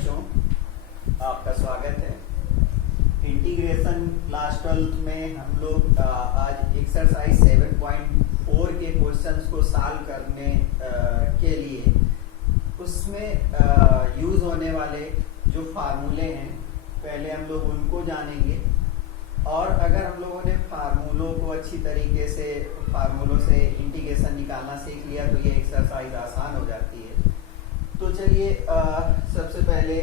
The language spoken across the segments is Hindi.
बच्चों, आपका स्वागत है। इंटीग्रेशन क्लास 12 में हम लोग आज एक्सरसाइज 7.4 के क्वेश्चंस को सॉल्व करने के लिए उसमें यूज होने वाले जो फार्मूले हैं पहले हम लोग उनको जानेंगे, और अगर हम लोगों ने फार्मूलों को अच्छी तरीके से फार्मूलों से इंटीग्रेशन निकालना सीख लिया तो ये एक्सरसाइज आसान हो जाती है। तो चलिए सबसे पहले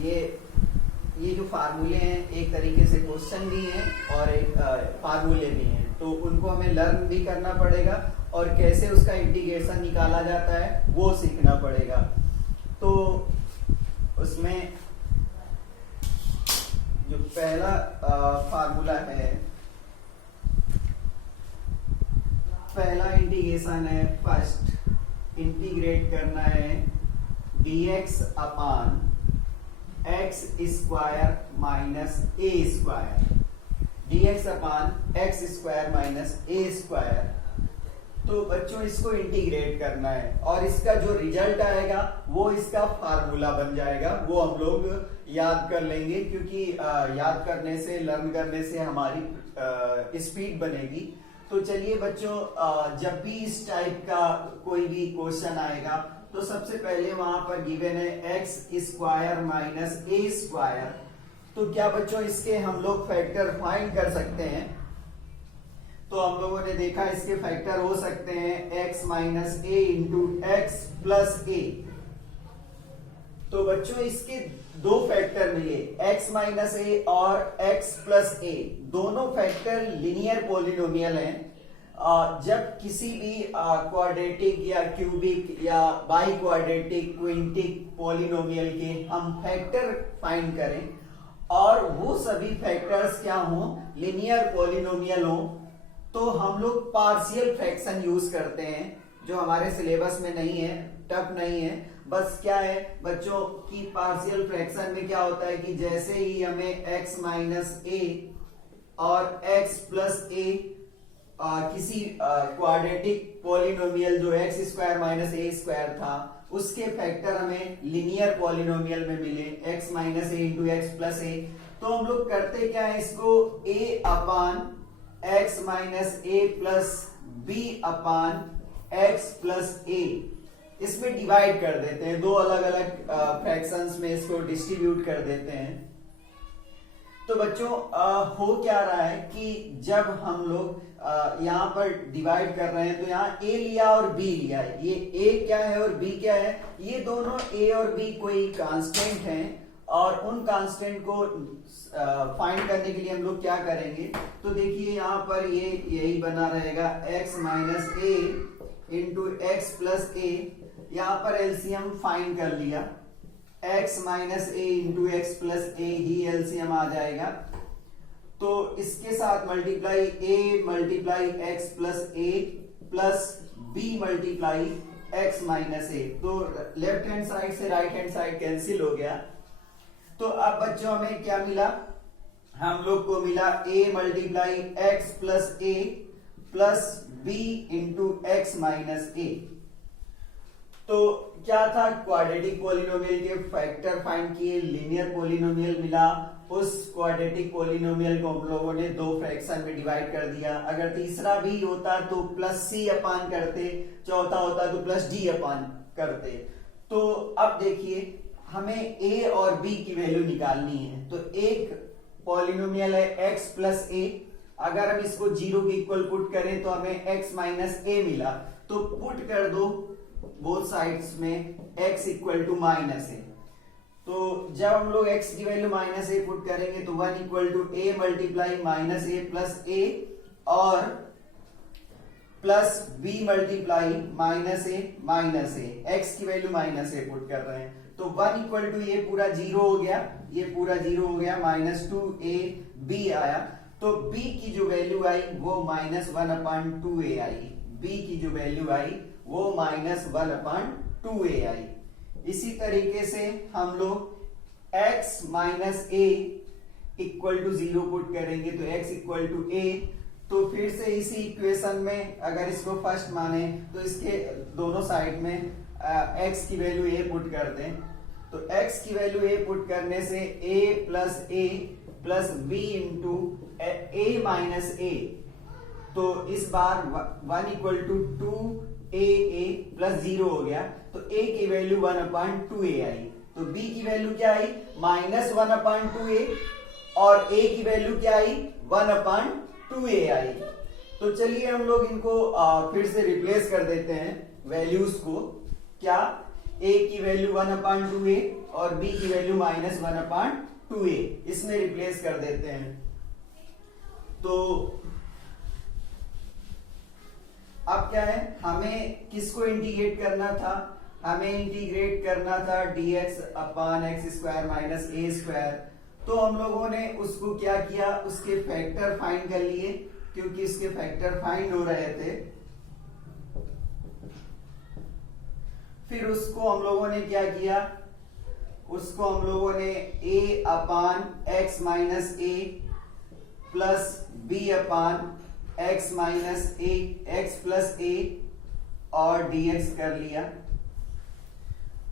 ये जो फार्मूले हैं एक तरीके से क्वेश्चन भी हैं और एक फार्मूले भी हैं, तो उनको हमें लर्न भी करना पड़ेगा और कैसे उसका इंटीग्रेशन निकाला जाता है वो सीखना पड़ेगा। तो उसमें जो पहला फार्मूला है, पहला इंटीग्रेशन है, फर्स्ट इंटीग्रेट करना है dx upon x square minus a square, dx upon x square minus a square. तो बच्चों इसको इंटीग्रेट करना है और इसका जो रिजल्ट आएगा वो इसका फार्मूला बन जाएगा। वो हम लोग याद कर लेंगे क्योंकि याद करने से, लर्न करने से हमारी स्पीड बनेगी। तो चलिए बच्चों, जब भी इस टाइप का कोई भी क्वेश्चन आएगा तो सबसे पहले वहां पर गिवन है x square minus a square. तो क्या बच्चों इसके हम लोग फैक्टर फाइंड कर सकते हैं? तो हम लोगों ने देखा इसके फैक्टर हो सकते हैं x minus a into x plus a. तो बच्चों इसके दो फैक्टर मिले, x माइनस ए और x प्लस ए, दोनों फैक्टर लिनियर पॉलिनोमियल हैं। जब किसी भी क्वाड्रेटिक या क्यूबिक या बाई क्वाड्रेटिक क्विंटिक पॉलिनोमियल के हम फैक्टर फाइंड करें और वो सभी फैक्टर्स क्या हों, लिनियर पॉलिनोमियल हों, तो हम लोग पार्शियल फ्रैक्शन यूज करते हैं, जो हमारे सिलेबस में नहीं है, टफ नहीं है। बस क्या है बच्चों की पार्शियल फ्रैक्शन में क्या होता है कि जैसे ही हमें x माइनस ए और x प्लस ए किसी क्वाड्रेटिक पॉलिनोमियल जो x square minus a square था उसके फैक्टर हमें लिनियर पॉलिनोमियल में मिले, x minus a into x plus a. तो हम लोग करते क्या है, इसको a upon x minus a plus b upon x plus a इसमें डिवाइड कर देते हैं, दो अलग अलग फ्रैक्शंस में इसको डिस्ट्रीब्यूट कर देते हैं। तो बच्चों हो क्या रहा है कि जब हम लोग यहाँ पर डिवाइड कर रहे हैं तो यहाँ a लिया और b लिया है, ये a क्या है और b क्या है, ये दोनों a और b कोई कांस्टेंट हैं और उन कांस्टेंट को फाइंड करने के लिए हम लोग क्या करेंगे, तो देखिए यहाँ पर ये यही बना रहेगा x minus a into x plus a. यहाँ पर एलसीएम फाइंड कर लिया, x minus a into x plus a ही एलसीएम आ जाएगा। तो इसके साथ multiply a multiply x plus a plus b multiply x minus a. तो लेफ्ट हैंड साइड से राइट हैंड साइड कैंसिल हो गया। तो अब बच्चों हमें क्या मिला, हम लोग को मिला a multiply x plus a plus b into x minus a. तो क्या था, क्वाड्रेटिक पॉलिनोमियल के फैक्टर फाइंड किए, लिनियर पॉलिनोमियल मिला, उस क्वाड्रेटिक पॉलिनोमियल को हम लोगों ने दो फ्रैक्शन में डिवाइड कर दिया। अगर तीसरा भी होता तो प्लस सी अपान करते, चौथा होता तो प्लस डी अपान करते। तो अब देखिए हमें a और b की वैल्यू निकालनी है। तो एक पॉलिनोमियल है x प्लस ए, अगर हम इसको जीरो के इक्वल पुट करें तो हमें x माइनस ए मिला। तो पुट कर दो बोथ साइड्स में x equal to minus a. तो जब हम लोग x की वैल्यू माइनस ए पुट करेंगे तो 1 equal to a multiply minus a plus a और plus b multiply minus a, x की वैल्यू माइनस ए पुट कर रहे हैं। तो 1 इक्वल टू ये पूरा जीरो हो गया, ये पूरा जीरो हो गया, माइनस 2ab आया। तो b की जो वैल्यू आई वो माइनस 1 अपान 2a आई, b की जो वैल्यू आई वो माइनस 1 अपान 2a आई। इसी तरीके से हम लोग x minus a equal to zero put करेंगे तो x इक्वल टू a। तो फिर से इसी इक्वेशन में अगर इसको फर्स्ट माने तो इसके दोनों साइड में x की वैल्यू a पुट कर दें तो x की वैल्यू a पुट करने से a plus b into a minus a, तो इस बार 1 इक्वल टू 2a प्लस 0 हो गया, तो a की वैल्यू 1/2a आई, तो b की वैल्यू क्या आई -1/2a और a की वैल्यू क्या आई 1/2a आई। तो चलिए हम लोग इनको फिर से रिप्लेस कर देते हैं वैल्यूज को। क्या a की वैल्यू 1/2a और b की वैल्यू -1/2a, इसमें रिप्लेस कर देते हैं। तो अब क्या है, हमें किसको इंटीग्रेट करना था, हमें इंटीग्रेट करना था dx upon x square minus a square. तो हम लोगों ने उसको क्या किया, उसके फैक्टर फाइंड कर लिए, क्योंकि इसके फैक्टर फाइंड हो रहे थे। फिर उसको हम लोगों ने क्या किया, उसको हम लोगों ने a upon x minus a plus b upon x minus a x plus a और dx कर लिया।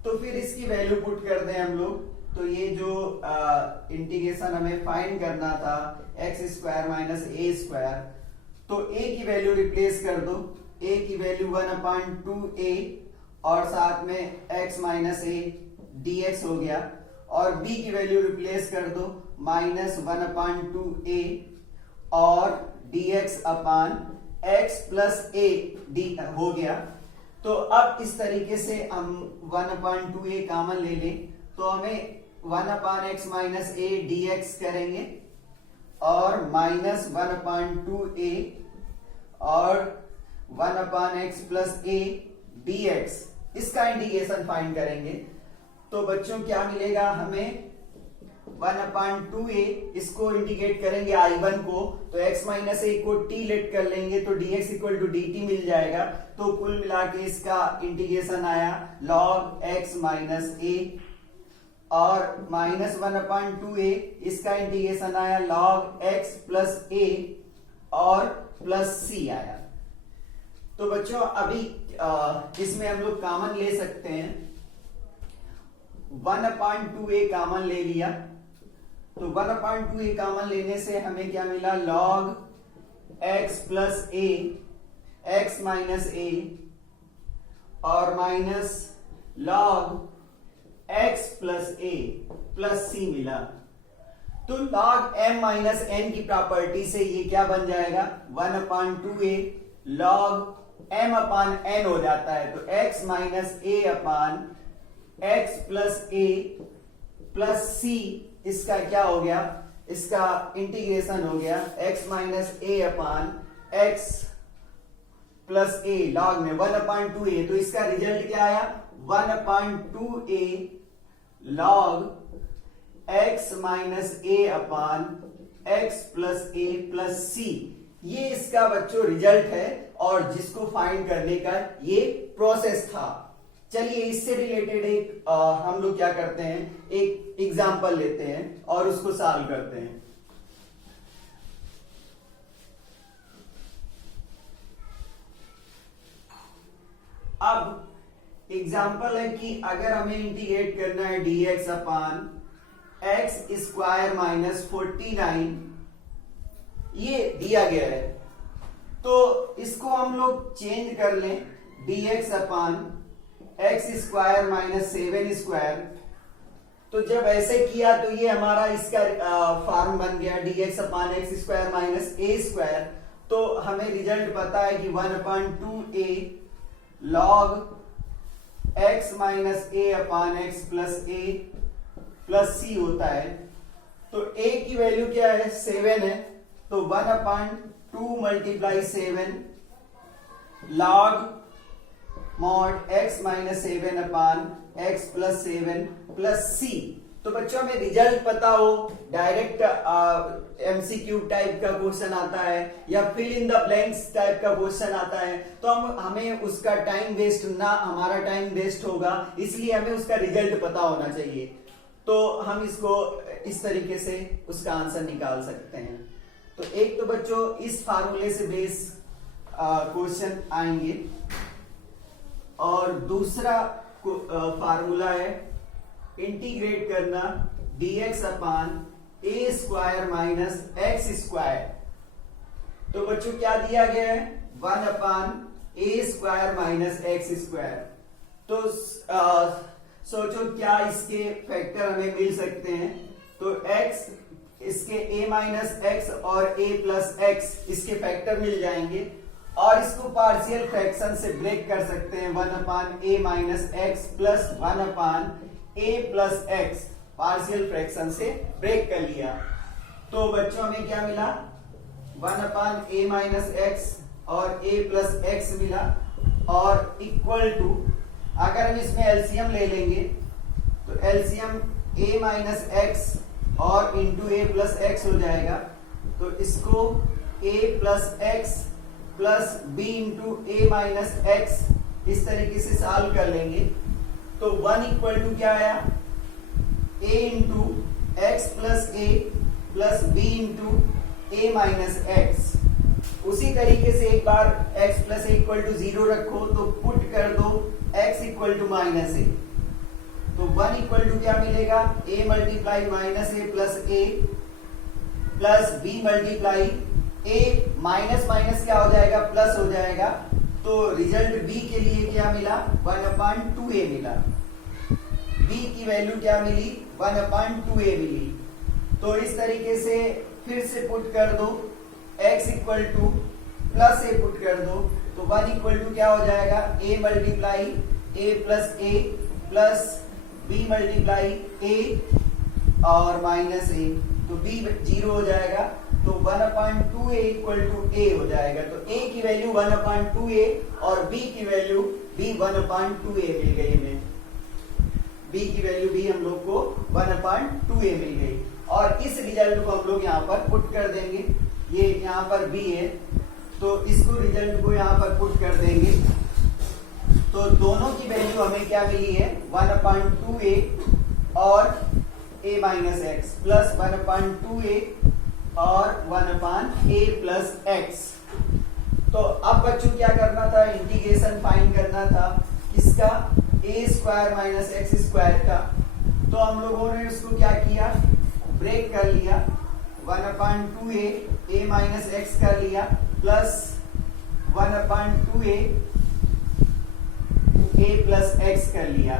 तो फिर इसकी वैल्यू पुट कर दें हम लोग, तो ये जो इंटीग्रेशन हमें फाइंड करना था x square minus a square, तो a की वैल्यू रिप्लेस कर दो, a की वैल्यू 1/2a और साथ में x माइनस ए dx हो गया, और b की वैल्यू रिप्लेस कर दो -1/2a और dx upon x plus a हो गया। तो अब इस तरीके से हम 1/2a कॉमन ले लें, तो हमें 1/x माइनस a dx करेंगे और -1/2a और 1/x प्लस a dx, इसका इंटीग्रेशन फाइंड करेंगे। तो बच्चों क्या मिलेगा हमें 1/2a, इसको इंटीग्रेट करेंगे I1 को, तो x माइनस a को t लेट कर लेंगे तो dx इक्वल टू dt मिल जाएगा। तो कुल मिला के इसका इंटीग्रेशन आया log x माइनस a और -1/2a, इसका इंटीग्रेशन आया log x प्लस a और प्लस c आया। तो बच्चों अभी इसमें हम लोग कॉमन ले सकते हैं, 1/2a कॉमन ले लिया, तो 1/2a कॉमन लेने से हमें क्या मिला log x plus a x minus a और minus log x plus a plus c मिला। तो log m माइनस n की प्रॉपर्टी से ये क्या बन जाएगा 1/2a log m upon n हो जाता है, तो x minus a upon x plus a plus c, इसका क्या हो गया, इसका इंटीग्रेशन हो गया x minus a upon x plus a log में 1/2a, तो इसका रिजल्ट क्या आया 1/2a log x minus a upon x plus a plus c, ये इसका बच्चों रिजल्ट है और जिसको फाइंड करने का ये प्रोसेस था। चलिए इससे रिलेटेड एक हम लोग क्या करते हैं, एक एग्जांपल लेते हैं और उसको सॉल्व करते हैं। अब एग्जांपल है कि अगर हमें इंटीग्रेट करना है dx अपान एक्स स्क्वायर माइनस 49, ये दिया गया है, तो इसको हम लोग चेंज कर लें dx अपान एक्स स्क्वायर माइनस 7 स्क्वायर। तो जब ऐसे किया तो ये हमारा इसका फॉर्म बन गया dx upon x square minus a square. तो हमें रिजल्ट पता है कि 1/2a log x minus a upon x plus a plus c होता है। तो a की वैल्यू क्या है 7 है, तो 1/2 multiply 7 log mod x minus 7 upon x plus 7 plus c। तो बच्चों में रिजल्ट पता हो, डायरेक्ट एमसीक्यू टाइप का क्वेश्चन आता है या fill in the blanks type का क्वेश्चन आता है, तो हमें उसका टाइम वेस्ट ना, हमारा टाइम वेस्ट होगा, इसलिए हमें उसका रिजल्ट पता होना चाहिए। तो हम इसको इस तरीके से उसका आंसर निकाल सकते हैं। तो एक तो बच्चों इस फार्मूले से बेस क्वेश्चन आएंगे और दूसरा फार्मूला है इंटीग्रेट करना dx अपान ए स्क्वायर माइनस एक्स स्क्वायर। तो बच्चों क्या दिया गया है, 1 अपान ए स्क्वायर माइनस एक्स स्क्वायर। तो सोचो क्या इसके फैक्टर हमें मिल सकते हैं। तो x इसके a माइनस एक्स और a प्लस एक्स इसके फैक्टर मिल जाएंगे और इसको पार्शियल फ्रैक्शन से ब्रेक कर सकते हैं। 1 upon a minus x plus 1 upon a plus x partial fraction से ब्रेक कर लिया। तो बच्चों हमें क्या मिला, 1 अपान a माइनस एक्स और a प्लस एक्स मिला और इक्वल टू, अगर हम इसमें एलसीएम ले लेंगे तो एलसीएम a माइनस एक्स और इंटू ए प्लस एक्स हो जाएगा। तो इसको a plus x plus b into a minus x इस तरीके से सॉल्व कर लेंगे। तो 1 इक्वल टू क्या आया, a into x plus a plus b into a minus x. उसी तरीके से एक बार x plus a equal to 0 रखो तो पुट कर दो x equal to minus a. तो 1 इक्वल टू क्या मिलेगा, a multiply minus a plus a plus b multiply a minus minus क्या हो जाएगा, प्लस हो जाएगा। तो रिजल्ट b के लिए क्या मिला, 1 अपान 2a मिला। b की वैल्यू क्या मिली, 1 अपान 2a मिली। तो इस तरीके से फिर से पुट कर दो, x इक्वल टू प्लस ए पुट कर दो। तो 1 इक्वल टू क्या हो जाएगा, a multiply a plus a plus b multiply a और माइनस ए। तो b 0 हो जाएगा। तो 1 अपान 2a इक्वल टू a हो जाएगा। तो a की वैल्यू 1 अपान 2a और b की वैल्यू b 1 अपान 2a मिल गई हमें। b की वैल्यू भी हम लोग को 1 अपान 2a मिल गई और इस रिजल्ट को हम लोग यहाँ पर पुट कर देंगे। ये यहाँ पर b है तो इसको रिजल्ट को यहाँ पर पुट कर देंगे। तो दोनों की वैल्यू हमें क्या मिली है, 1 अपान 2a और a minus x plus 1 upon 2a और 1 अपान a प्लस एक्स। तो अब बच्चों क्या करना था, इंटीग्रेशन फाइंड करना था किसका, a square minus x square का। तो हम लोगों ने उसको क्या किया, ब्रेक कर लिया। 1 अपान 2a माइनस एक्स कर लिया प्लस 1 अपान 2a प्लस एक्स कर लिया।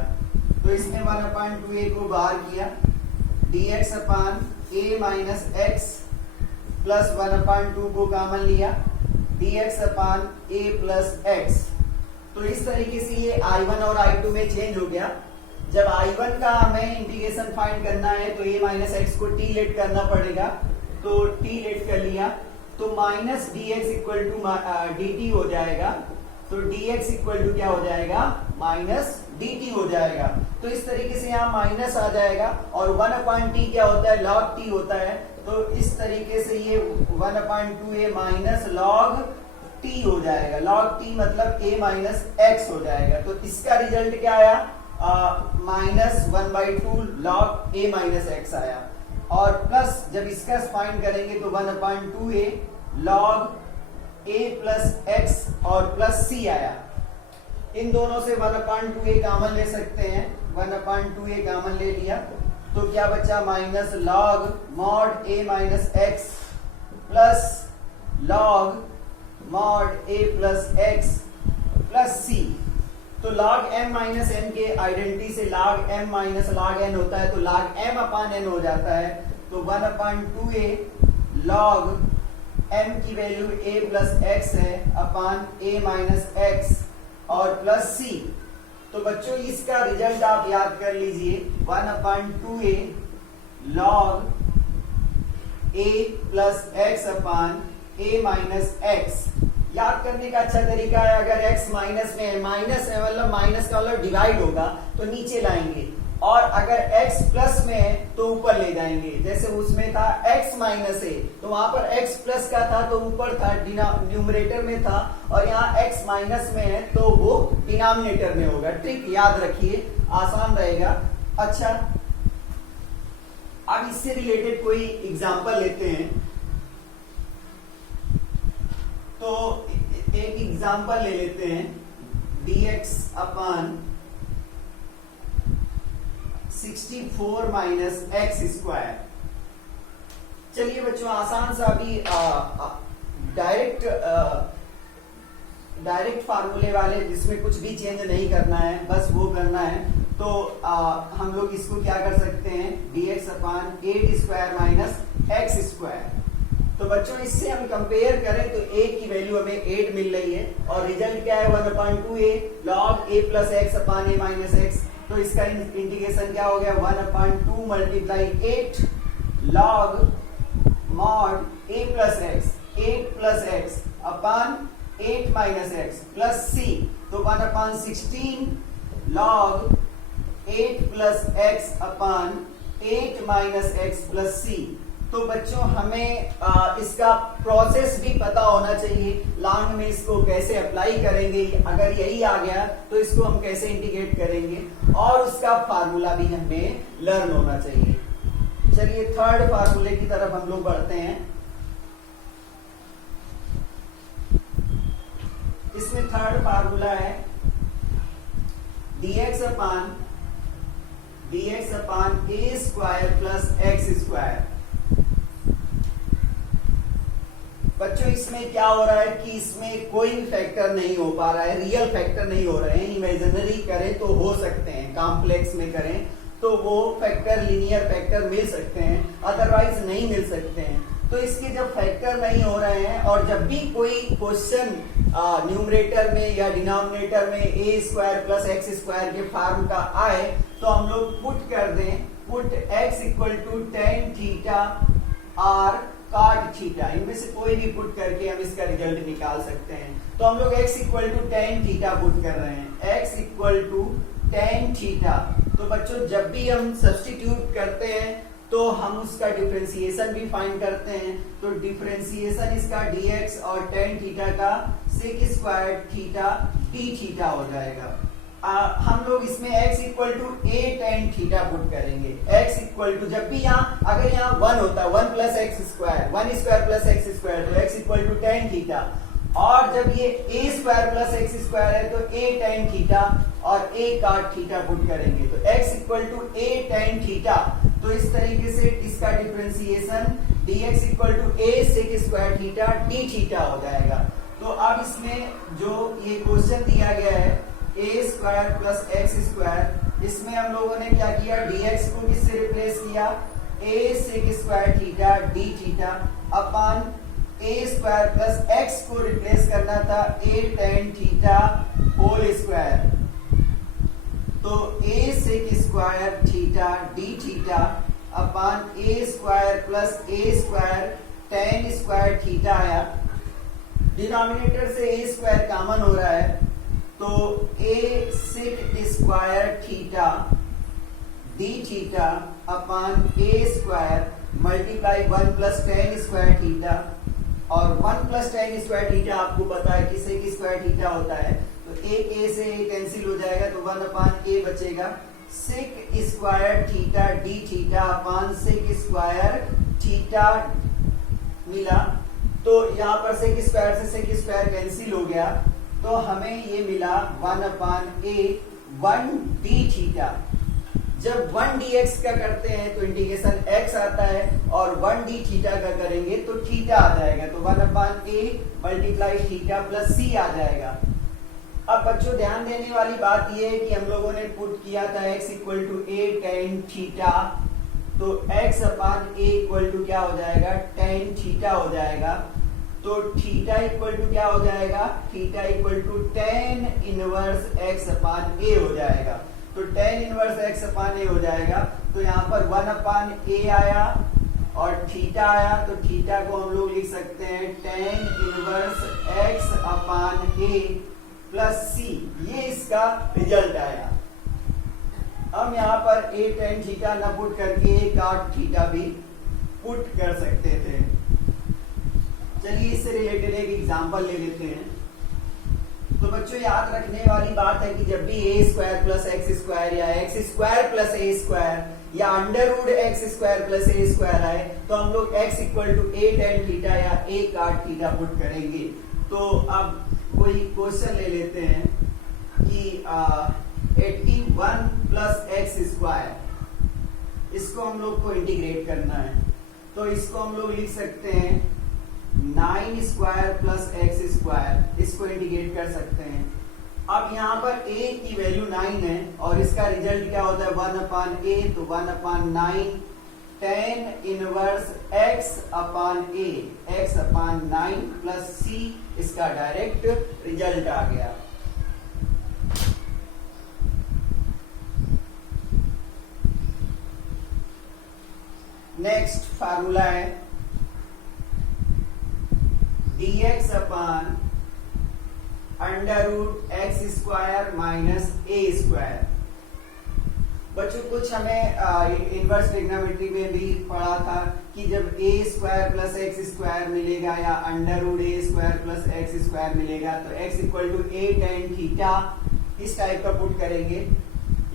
तो इसने 1 अपान 2a को बाहर किया, dx upon a minus x plus 1 अपान 2 को कॉमन लिया, dx upon a plus x. तो इस तरीके से ये I1 और I2 में चेंज हो गया। जब I1 का हमें इंटीग्रेशन फाइंड करना है तो a माइनस एक्स को t लेट करना पड़ेगा। तो t लेट कर लिया तो minus dx equal to dt हो जाएगा। तो dx इक्वल टू क्या हो जाएगा, माइनस dt हो जाएगा। तो इस तरीके से यहाँ माइनस आ जाएगा और 1 अपान टी क्या होता है, log t होता है। तो इस तरीके से ये 1 अपान 2a माइनस log t हो जाएगा। log t मतलब a माइनस एक्स हो जाएगा। तो इसका रिजल्ट क्या आया, minus 1/2 log a minus x आया। और प्लस जब इसका फाइंड करेंगे तो 1 अपान 2a log a plus x और प्लस c आया। इन दोनों से 1 अपान 2a कॉमन ले सकते हैं। 1 अपान 2a कॉमन ले लिया तो क्या बचा, minus log mod a minus x plus log mod a plus x plus c। तो log m माइनस n के आइडेंटिटी से log m minus log n होता है तो log m अपान n हो जाता है। तो 1 अपान 2a log m की वैल्यू a प्लस एक्स है अपान a माइनस एक्स और प्लस c। तो बच्चों इसका रिजल्ट आप याद कर लीजिए, 1 अपान 2a log a plus x upon a minus x. याद करने का अच्छा तरीका है, अगर x माइनस में है, माइनस है मतलब माइनस का मतलब डिवाइड होगा तो नीचे लाएंगे, और अगर x प्लस में है तो ऊपर ले जाएंगे। जैसे उसमें था x माइनस है तो वहां पर x प्लस का था तो ऊपर था, न्यूमरेटर में था, और यहाँ x माइनस में है तो वो डिनोमिनेटर में होगा। ट्रिक याद रखिए, आसान रहेगा। अच्छा, अब इससे रिलेटेड कोई एग्जांपल लेते हैं। तो एक एग्जांपल ले लेते हैं, dx अपान 64 माइनस एक्स स्क्वायर। चलिए बच्चों आसान सा अभी डायरेक्ट फार्मूले वाले जिसमें कुछ भी चेंज नहीं करना है, बस वो करना है। तो हम लोग इसको क्या कर सकते हैं, dx अपान 8 स्क्वायर माइनस एक्स स्क्वायर। तो बच्चों इससे हम कंपेयर करें तो a की वैल्यू हमें 8 मिल रही है और रिजल्ट क्या है 1/2a log a plus x upon a minus x. तो इसका इंटीग्रेशन क्या हो गया 1/2 multiply 8 log mod a plus x 8 plus x upon 8 minus x plus c। तो 1/16 log 8 प्लस एक्स अपान 8 माइनस एक्स प्लस c। तो बच्चों हमें इसका प्रोसेस भी पता होना चाहिए, लॉन्ग में इसको कैसे अप्लाई करेंगे, अगर यही आ गया तो इसको हम कैसे इंटीग्रेट करेंगे, और उसका फार्मूला भी हमें लर्न होना चाहिए। चलिए थर्ड फार्मूले की तरफ हम लोग बढ़ते हैं। इसमें थर्ड फार्मूला है dx upon a square plus x square. बच्चों इसमें क्या हो रहा है कि इसमें कोई भी फैक्टर नहीं हो पा रहा है, रियल फैक्टर नहीं हो रहे हैं। इमेजिनरी करें तो हो सकते हैं, कॉम्प्लेक्स में करें तो वो फैक्टर लीनियर फैक्टर मिल सकते हैं, अदरवाइज नहीं मिल सकते हैं। तो इसके जब फैक्टर नहीं हो रहे हैं और जब भी कोई क्वेश्चन न्यूमरेटर में या डिनोमिनेटर में a square plus x square के फॉर्म का आए तो हम लोग पुट कर दें, put x equal to tan theta और काट थीटा, इनमें से कोई भी पुट करके हम इसका रिजल्ट निकाल सकते हैं। तो हम लोग x equal to tan theta put कर रहे हैं, x equal to tan theta. तो बच्चों जब भी हम सब्स्टिट्यूट करते हैं तो हम उसका डिफरेंशिएशन भी फाइंड करते हैं। तो डिफरेंशिएशन इसका dx और टेन थीटा का sec square theta d theta हो जाएगा। हम लोग इसमें x equal to a tan theta put करेंगे। x इक्वल टू जब भी यहाँ अगर यहाँ 1 होता है 1 plus x square 1 square plus x square तो x equal to tan theta, और जब ये a square plus x square है तो a टेन थीटा और a काट थीटा पुट करेंगे। तो x equal to a tan theta. तो इस तरीके से इसका differentiation dx equal to a sec square theta d theta हो जाएगा। तो अब इसमें जो ये क्वेश्चन दिया गया है a square plus x square, इसमें हम लोगों ने क्या किया dx को किससे रिप्लेस किया a sec square theta d theta upon a square plus x को रिप्लेस करना था a tan theta whole square. तो a sec square theta d theta upon a square plus a square tan square theta आया। डिनोमिनेटर से a स्क्वायर कॉमन हो रहा है तो a sec square theta d theta upon a square multiply 1 plus tan square theta, और 1 प्लस टेन स्क्वायर थीटा आपको पता है कि सेक स्क्वायर थीटा होता है। तो a से a कैंसिल हो जाएगा तो 1 अपान a बचेगा, sec square theta d theta upon sec square theta मिला। तो यहाँ पर सेक स्क्वायर से सेक स्क्वायर कैंसिल हो गया तो हमें ये मिला 1 अपान a 1 d थीटा। जब 1 dx का करते हैं तो इंटीग्रेशन x आता है और 1 d थीटा का करेंगे तो थीटा आ जाएगा। तो 1 upon a multiply theta plus c आ जाएगा। अब बच्चों ध्यान देने वाली बात यह है कि हम लोगों ने पुट किया था x equal to a tan theta, तो x upon a equal to क्या हो जाएगा टेन थीटा हो जाएगा। तो थीटा इक्वल टू क्या हो जाएगा, theta equal to tan inverse x upon a हो जाएगा। तो tan inverse x upon a हो जाएगा। तो यहाँ पर 1 अपान a आया और थीटा आया, तो थीटा को हम लोग लिख सकते हैं ten inverse x upon a plus c। ये इसका रिजल्ट आया। हम यहाँ पर a टेन थीटा न पुट करके a काट थीटा भी पुट कर सकते थे। चलिए इससे रिलेटेड एक एग्जांपल ले लेते हैं। तो बच्चों याद रखने वाली बात है कि जब भी a square plus x square या x square plus a square या under root x square plus a square आए तो हम लोग x equal to a tan theta या a काट थीटा पुट करेंगे। तो अब कोई क्वेश्चन ले लेते हैं कि 81 प्लस एक्स स्क्वायर इसको हम लोग को इंटीग्रेट करना है, तो इसको हम लोग लिख सकते हैं 9 स्क्वायर प्लस एक्स स्क्वायर, इसको इंटीग्रेट कर सकते हैं। अब यहाँ पर a की वैल्यू 9 है और इसका रिजल्ट क्या होता है 1/a, तो 1/9 tan inverse x upon a, x/9 plus c, इसका डायरेक्ट रिजल्ट आ गया। नेक्स्ट फार्मूला है dx upon √x square minus a square. बच्चों कुछ हमें इनवर्स ट्रिग्नोमेट्री में भी पढ़ा था कि जब a square plus x square मिलेगा या √a square plus x square मिलेगा तो x equal to a tan theta, इस टाइप का पुट करेंगे,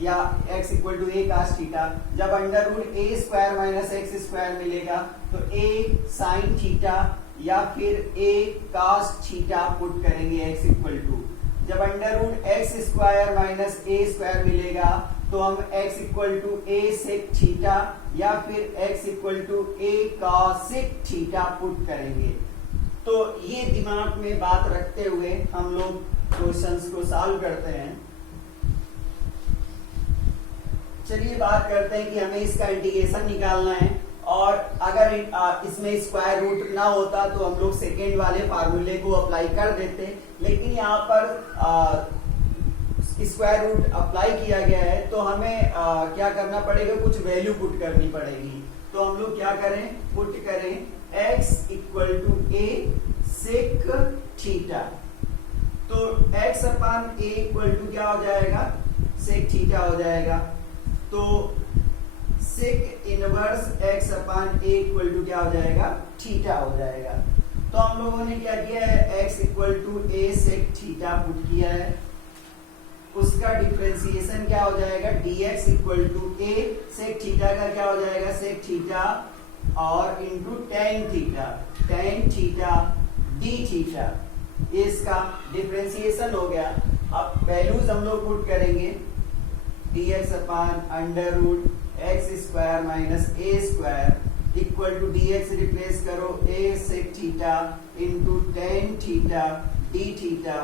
या x equal to a cos theta. जब √a square minus x square मिलेगा तो a sin थीटा या फिर a cos थीटा पुट करेंगे x इक्वल टू। जब √x square minus a square मिलेगा तो हम x equal to a sec theta या फिर x equal to a cos theta put करेंगे। तो ये दिमाग में बात रखते हुए हम लोग क्वेश्चंस को सॉल्व करते हैं। चलिए बात करते हैं कि हमें इसका इंटीग्रेशन निकालना है, और अगर इसमें स्क्वायर रूट ना होता तो हम लोग सेकेंड वाले फार्मूले को अप्लाई कर देते, लेकिन यहाँ पर स्क्वायर रूट अप्लाई किया गया है तो हमें क्या करना पड़ेगा, कुछ वैल्यू पुट करनी पड़ेगी। तो हम लोग क्या करें, पुट करें x equal to a sec theta, तो x upon a equal to क्या हो जाएगा, sec थीटा हो जाएगा। तो sec inverse x upon a equal to क्या हो जाएगा, थीटा हो जाएगा। तो हम लोगों ने क्या किया है, x equal to a sec theta put किया है, उसका डिफरेंशिएशन क्या हो जाएगा, dx equal to a sec theta का क्या हो जाएगा, sec थीटा और into tan theta, tan theta d theta, ये इसका डिफरेंशिएशन हो गया। अब वैल्यूज हम लोग पुट करेंगे, dx upon √x square minus a square equal to dx replace करो a sec theta into tan theta d theta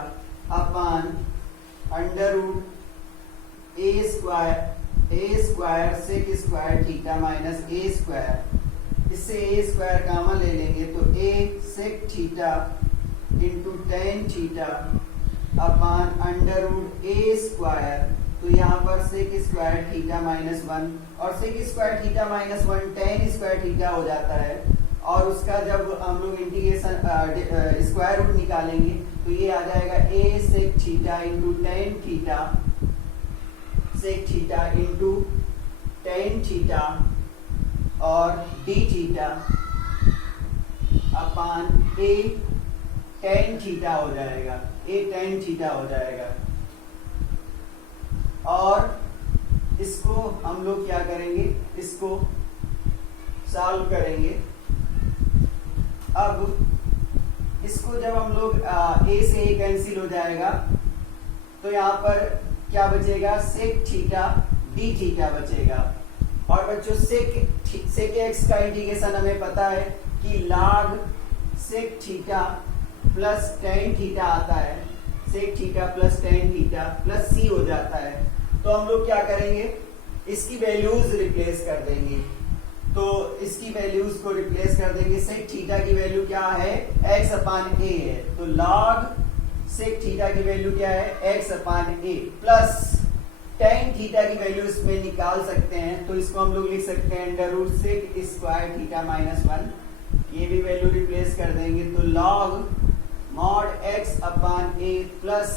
upon √a square sec square theta minus a square, इससे a स्क्वायर कॉमन ले लेंगे तो a sec theta into tan theta upon √a square, तो यहाँ पर sec स्क्वायर थीटा माइनस 1 और sec square theta minus 1 tan square theta हो जाता है, और उसका जब हम लोग इंटीग्रेशन स्क्वायर रूट निकालेंगे तो ये आ जाएगा a sec theta into tan theta, sec theta into tan theta और d theta upon a tan theta हो जाएगा, a tan थीटा हो जाएगा। और इसको हम लोग क्या करेंगे, इसको सॉल्व करेंगे। अब इसको जब हम लोग a से a कैंसिल हो जाएगा तो यहाँ पर क्या बचेगा, sec थीटा d थीटा बचेगा। और बच्चों sec x का इंटीग्रेशन हमें पता है कि log sec theta plus tan theta आता है, sec theta plus tan theta plus c हो जाता है। तो हम लोग क्या करेंगे, इसकी वैल्यूज रिप्लेस कर देंगे, तो इसकी वैल्यूज को रिप्लेस कर देंगे। sec थीटा की वैल्यू क्या है, x अपॉन a है, तो log sec थीटा की वैल्यू क्या है, x upon a plus tan theta की वैल्यू इसमें निकाल सकते हैं, तो इसको हम लोग लिख सकते हैं √sec स्क्वायर थीटा माइनस 1, ये भी वैल्यू रिप्लेस कर देंगे, तो log mod x upon a plus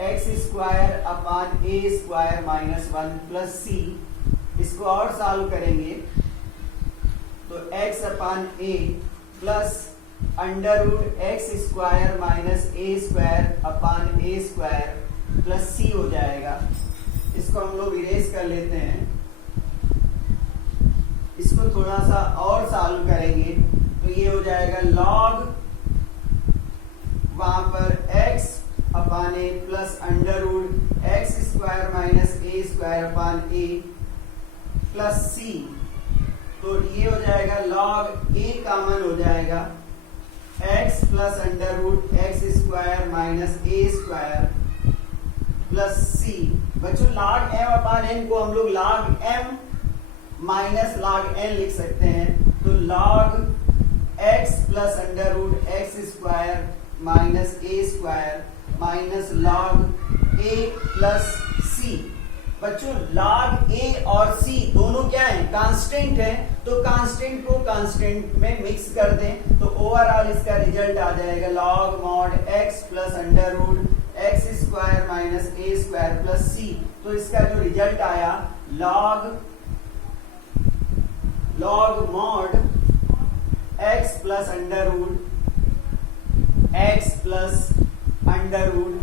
√x square upon a square minus 1 plus c। इसको और सॉल्व करेंगे तो x upon a plus √x square minus a square upon a square plus c हो जाएगा। इसको हम लोग इरेज कर लेते हैं, इसको थोड़ा सा और सॉल्व करेंगे तो ये हो जाएगा log वहां पर x upon a plus √x square minus a square upon a plus सी, तो ये हो जाएगा लॉग ए कॉमन हो जाएगा x plus under root x square minus a square plus c. बच्चों लॉग m अपान n को हम लोग log m minus log n लिख सकते हैं, तो log x plus under root x square minus a square minus log a plus c. बच्चों लॉग a और c दोनों क्या है, कांस्टेंट है, तो कांस्टेंट को कांस्टेंट में मिक्स कर दें तो ओवरऑल इसका रिजल्ट आ जाएगा log mod x plus under root x square minus a square plus सी। तो इसका जो रिजल्ट आया log mod x plus under root x plus under root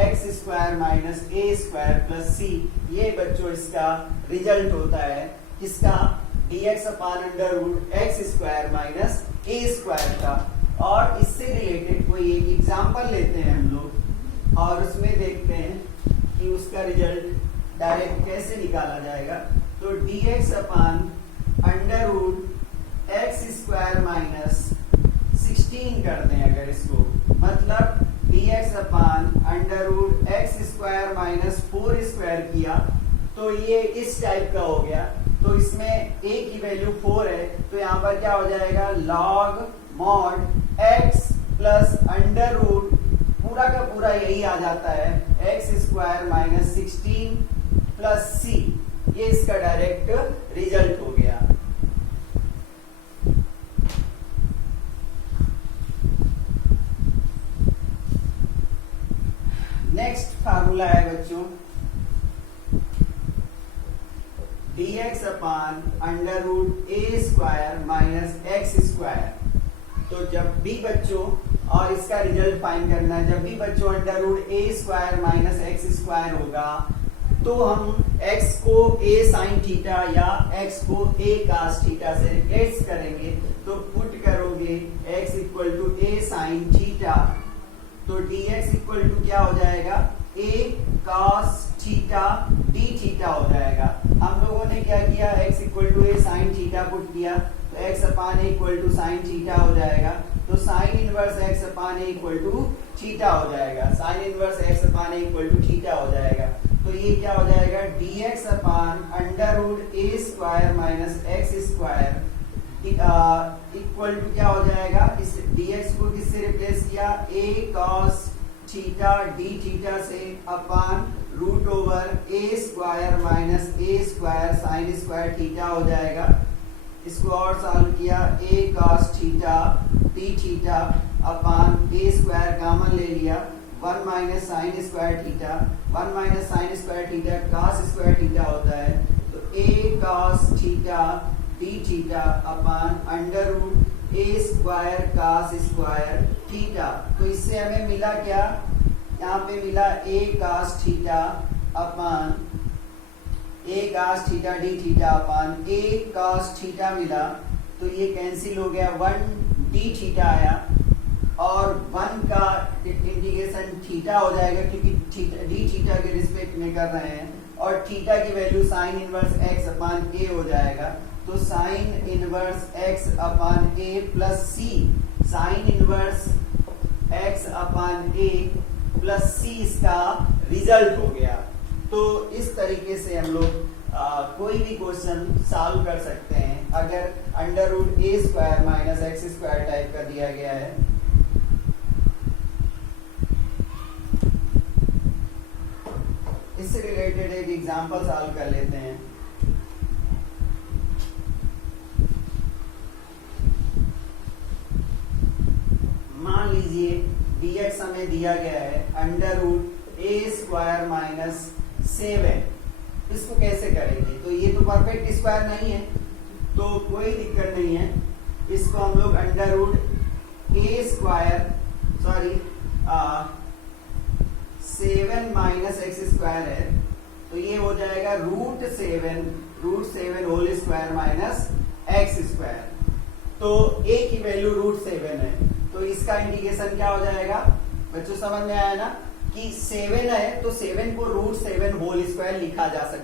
x square minus a square plus सी। ये बच्चों इसका रिजल्ट होता है किसका, dx upon under root x square minus a square का। और इससे रिलेटेड कोई एक एग्जांपल लेते हैं हम लोग और उसमें देखते हैं कि उसका रिजल्ट डायरेक्ट कैसे निकाला जाएगा। तो dx upon under root x square minus 16 कर दें अगर इसको, मतलब dx upon under root x square minus 4 square किया तो ये इस टाइप का हो गया। तो इसमें a की वैल्यू 4 है, तो यहाँ पर क्या हो जाएगा log mod x plus under root पूरा का पूरा यही आ जाता है एक्स स्क्वायर माइनस 16 प्लस सी। ये इसका डायरेक्ट रिजल्ट हो गया। नेक्स्ट फार्मूला है बच्चों dx upon under root a square minus x square. तो जब भी बच्चों, और इसका रिजल्ट फाइंड करना है, जब भी बच्चों under root a square minus x square होगा तो हम x को a साइन थीटा या x को a कास थीटा से रिप्लेस करेंगे। तो पुट करोगे x equal to a sine theta, तो dx इक्वल टू क्या हो जाएगा a cos theta d theta हो जाएगा। हम लोगों ने क्या किया, x equal to a sine theta put किया तो x upon a equal to sign theta हो जाएगा। तो sine inverse x upon a equal to theta हो जाएगा, sine inverse x upon a equal to theta हो जाएगा। तो ये क्या हो जाएगा dx upon under root a square minus x square equal to क्या हो जाएगा, इस dx को किससे रिप्लेस किया, a cos theta d theta से upon root over a square minus a square sine square theta हो जाएगा। इसको और सॉल्व किया a cos theta d theta upon a square common ले लिया, 1 minus sine square theta, 1 minus sine square theta cos square theta होता है। तो a cos theta d theta upon under root a square cos square theta. तो इससे हमें मिला क्या, यहाँ पे मिला a cos theta upon a cos theta d theta upon a cos theta मिला। तो ये कैंसिल हो गया, 1 d थीटा आया और 1 का इंटीग्रेशन थीटा हो जाएगा क्योंकि d थीटा के रिस्पेक्ट में कर रहे हैं, और थीटा की value sine inverse x upon a हो जाएगा। तो sine inverse x upon a plus c, sine inverse x upon a plus c इसका रिजल्ट हो गया। तो इस तरीके से हम लोग कोई भी क्वेश्चन सॉल्व कर सकते हैं अगर under root a square minus x square type का दिया गया है। इससे रिलेटेड एक एग्जांपल सॉल्व कर लेते हैं। मान लीजिए dx हमें दिया गया है under root a square minus 7। इसको कैसे करेंगे, तो ये तो परफेक्ट स्क्वायर नहीं है तो कोई दिक्कत नहीं है। इसको हम लोग under root a square 7 minus x square है, तो ये हो जाएगा root 7 whole square minus x square. तो a की वैल्यू रूट 7 है, तो इसका इंटीग्रेशन क्या हो जाएगा बच्चों, समझ में आया ना कि 7 है तो 7 को रूट 7 होल स्क्वायर लिखा जा सकता